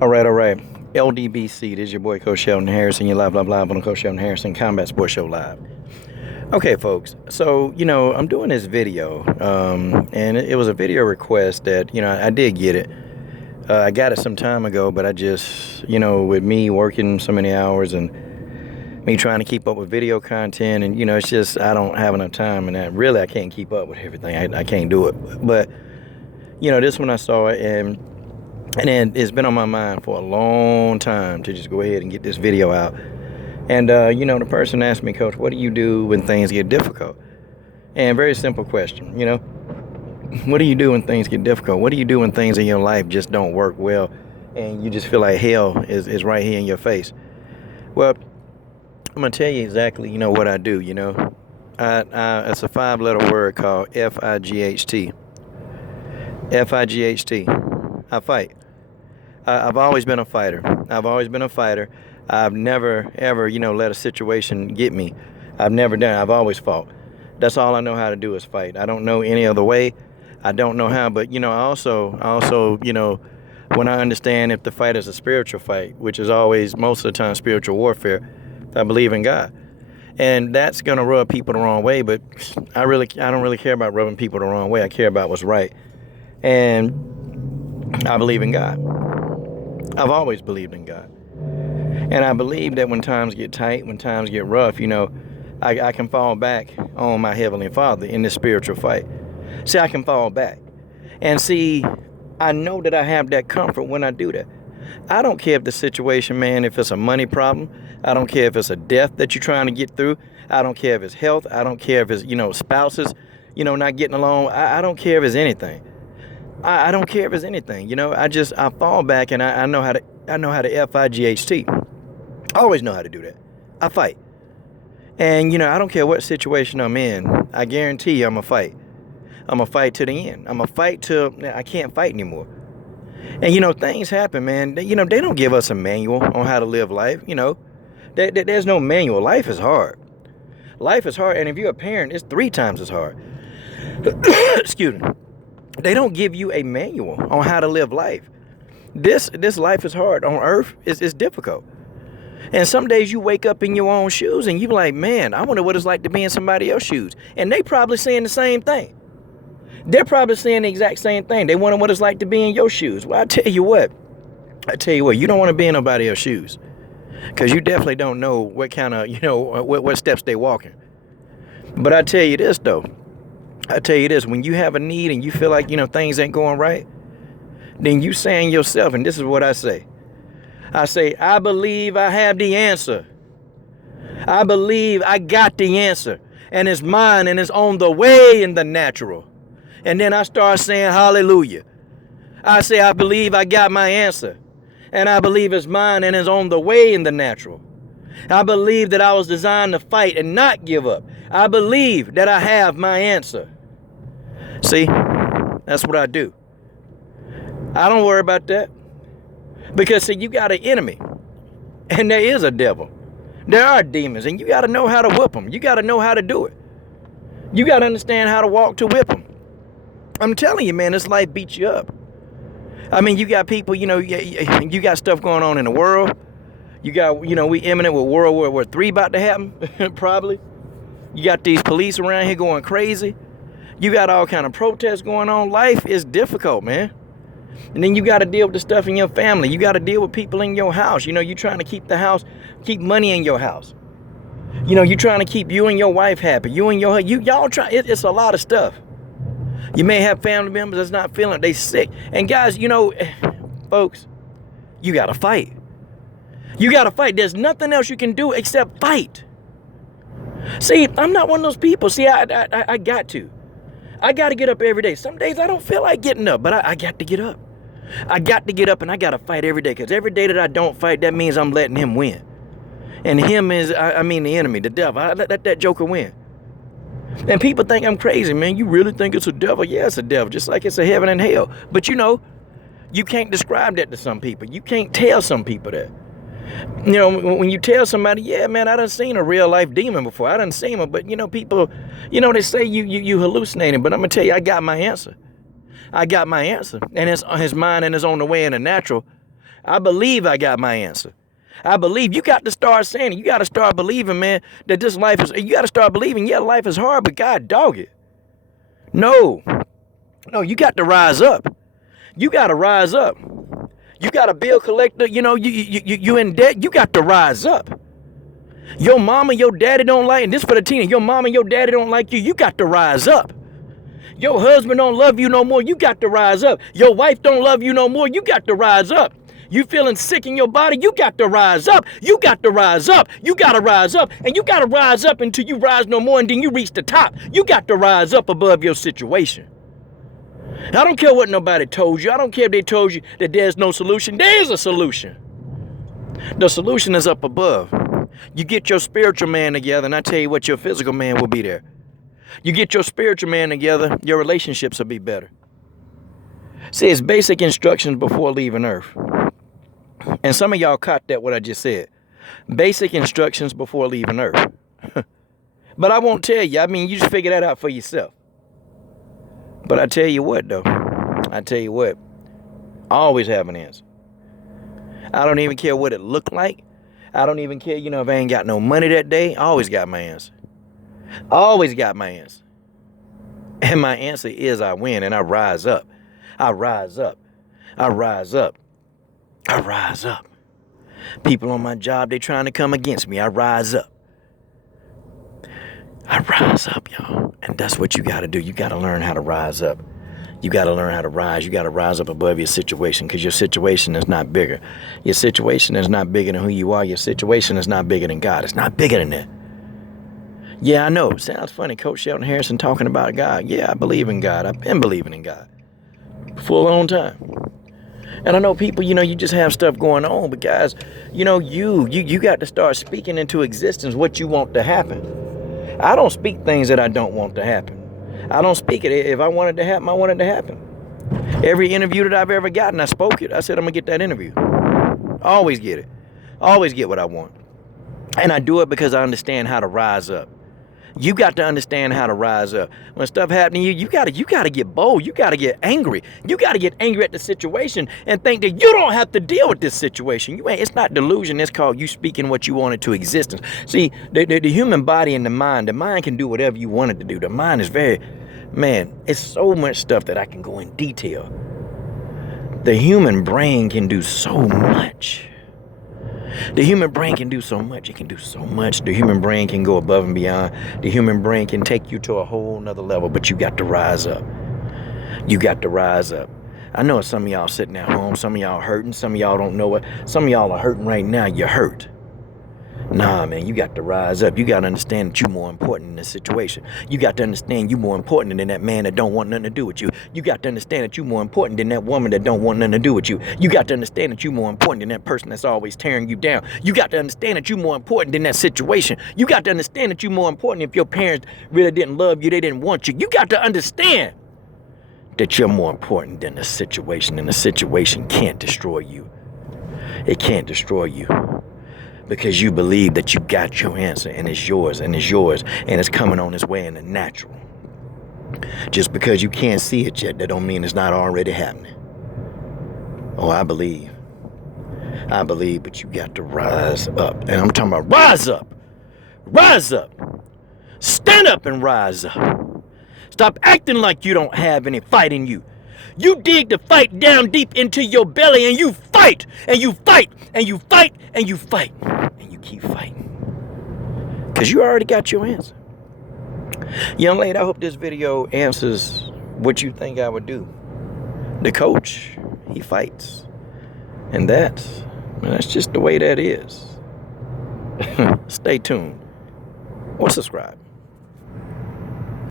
All right. LDBC, this is your boy Coach Sheldon Harrison. You're live on the Coach Sheldon Harrison Combat Sports Show Live. Okay, folks. So, I'm doing this video, and it was a video request that, I did get it. I got it some time ago, but I just, with me working so many hours and me trying to keep up with video content, and, it's just, I don't have enough time, and I can't keep up with everything. I can't do it. But, this one I saw it, and then it's been on my mind for a long time to just go ahead and get this video out. And, the person asked me, Coach, what do you do when things get difficult? And very simple question, what do you do when things get difficult? What do you do when things in your life just don't work well and you just feel like hell is right here in your face? Well, I'm going to tell you exactly, what I do, it's a 5-letter word called F-I-G-H-T. F-I-G-H-T. I fight. I've always been a fighter. I've never, ever, let a situation get me. I've always fought. That's all I know how to do is fight. I don't know any other way. I don't know how, but, I also, when I understand if the fight is a spiritual fight, which is always, most of the time, spiritual warfare, I believe in God. And that's going to rub people the wrong way, but I don't really care about rubbing people the wrong way. I care about what's right. And I believe in God. I've always believed in God. And I believe that when times get tight, when times get rough, I can fall back on my Heavenly Father in this spiritual fight. See, I can fall back. And see, I know that I have that comfort when I do that. I don't care if the situation, man, if it's a money problem. I don't care if it's a death that you're trying to get through. I don't care if it's health. I don't care if it's, spouses, not getting along. I don't care if it's anything. I don't care if it's anything. I fall back and I know how to F-I-G-H-T. I always know how to do that. I fight. And, I don't care what situation I'm in. I guarantee you I'm going to fight. I'm going to fight to the end. I'm going to fight till I can't fight anymore. And, things happen, man. They don't give us a manual on how to live life. There's no manual. Life is hard. Life is hard. And if you're a parent, it's 3 times as hard. Excuse me. They don't give you a manual on how to live life. This life is hard. On earth, it's difficult. And some days you wake up in your own shoes and you be like, man, I wonder what it's like to be in somebody else's shoes. And they probably saying the same thing. They're probably saying the exact same thing. They wonder what it's like to be in your shoes. Well, I tell you what, you don't want to be in nobody else's shoes. Because you definitely don't know what kind of, what steps they walking. But I tell you this, though. When you have a need and you feel like, things ain't going right, then you saying yourself, and this is what I say. I say, I believe I have the answer. I believe I got the answer. And it's mine and it's on the way in the natural. And then I start saying hallelujah. I say, I believe I got my answer. And I believe it's mine and it's on the way in the natural. I believe that I was designed to fight and not give up. I believe that I have my answer. See, that's what I do. I don't worry about that. Because, see, you got an enemy. And there is a devil. There are demons. And you got to know how to whip them. You got to know how to do it. You got to understand how to walk to whip them. I'm telling you, man, this life beats you up. I mean, you got people, you got stuff going on in the world. You got, we imminent with World War III about to happen, probably. You got these police around here going crazy. You got all kind of protests going on. Life is difficult, man. And then you got to deal with the stuff in your family. You got to deal with people in your house. You're trying to keep money in your house. You're trying to keep you and your wife happy. Y'all try. It's a lot of stuff. You may have family members that's not feeling it. They sick. And guys, folks, you got to fight. You got to fight. There's nothing else you can do except fight. See, I'm not one of those people. See, I got to. I got to get up every day. Some days I don't feel like getting up, but I got to get up. I got to get up and I got to fight every day, because every day that I don't fight, that means I'm letting him win. And him is, I mean the enemy, the devil. I let that joker win. And people think I'm crazy, man. You really think it's a devil? Yeah, it's a devil, just like it's a heaven and hell. But you can't describe that to some people. You can't tell some people that. When you tell somebody, yeah, man, I done seen a real life demon before. I done seen him, but people, they say you hallucinating. But I'm gonna tell you, I got my answer. I got my answer, and it's mine, and it's on the way in the natural. I believe I got my answer. I believe. You got to start saying it. You got to start believing, man, that this life is, you got to start believing, yeah, life is hard, but God dog it. No, you got to rise up. You got to rise up. You got a bill collector, you in debt, you got to rise up. Your mama, your daddy don't like, and this for the teen, your mama and your daddy don't like you got to rise up. Your husband don't love you no more, you got to rise up. Your wife don't love you no more, you got to rise up. You feeling sick in your body, you got to rise up. You got to rise up. You got to rise up. And you got to rise up until you rise no more and then you reach the top. You got to rise up above your situation. I don't care what nobody told you. I don't care if they told you that there's no solution. There is a solution. The solution is up above. You get your spiritual man together, and I tell you what, your physical man will be there. You get your spiritual man together, your relationships will be better. See, it's basic instructions before leaving earth. And some of y'all caught that, what I just said. Basic instructions before leaving earth. But I won't tell you. I mean, you just figure that out for yourself. But I tell you what, though. I tell you what. I always have an answer. I don't even care what it looked like. I don't even care, if I ain't got no money that day. I always got my answer. I always got my answer. And my answer is I win and I rise up. I rise up. I rise up. I rise up. People on my job, they trying to come against me. I rise up. I rise up, y'all. And that's what you got to do. You got to learn how to rise up. You got to learn how to rise. You got to rise up above your situation, because your situation is not bigger. Your situation is not bigger than who you are. Your situation is not bigger than God. It's not bigger than that. Yeah, I know. Sounds funny. Coach Shelton Harrison talking about God. Yeah, I believe in God. I've been believing in God for a long time. And I know people, you just have stuff going on, but guys, you got to start speaking into existence what you want to happen. I don't speak things that I don't want to happen. I don't speak it. If I want it to happen, I want it to happen. Every interview that I've ever gotten, I spoke it. I said, I'm going to get that interview. I always get it. I always get what I want. And I do it because I understand how to rise up. You got to understand how to rise up. When stuff happens to you, you got to get bold. You got to get angry. You got to get angry at the situation and think that you don't have to deal with this situation. It's not delusion. It's called you speaking what you want into existence. See, the human body and the mind can do whatever you want it to do. The mind is it's so much stuff that I can go in detail. The human brain can do so much. The human brain can do so much. It can do so much. The human brain can go above and beyond. The human brain can take you to a whole nother level, but you got to rise up. You got to rise up. I know some of y'all sitting at home. Some of y'all hurting. Some of y'all don't know it. Some of y'all are hurting right now. You're hurt. Nah, man, you got to rise up. You got to understand that you're more important in this situation. You got to understand you're more important than that man that don't want nothing to do with you. You got to understand that you're more important than that woman that don't want nothing to do with you. You got to understand that you're more important than that person that's always tearing you down. You got to understand that you're more important than that situation. You got to understand that you're more important if your parents really didn't love you, they didn't want you. You got to understand that you're more important than the situation, and the situation can't destroy you. It can't destroy you. Because you believe that you got your answer, and it's yours, and it's yours, and it's coming on its way in the natural. Just because you can't see it yet, that don't mean it's not already happening. Oh, I believe, but you got to rise up. And I'm talking about rise up. Rise up. Stand up and rise up. Stop acting like you don't have any fight in you. You dig the fight down deep into your belly, and you fight, and you fight, and you fight, and you fight, and you keep fighting. Because you already got your answer. Young lady, I hope this video answers what you think I would do. The coach, he fights. And that's just the way that is. Stay tuned or subscribe.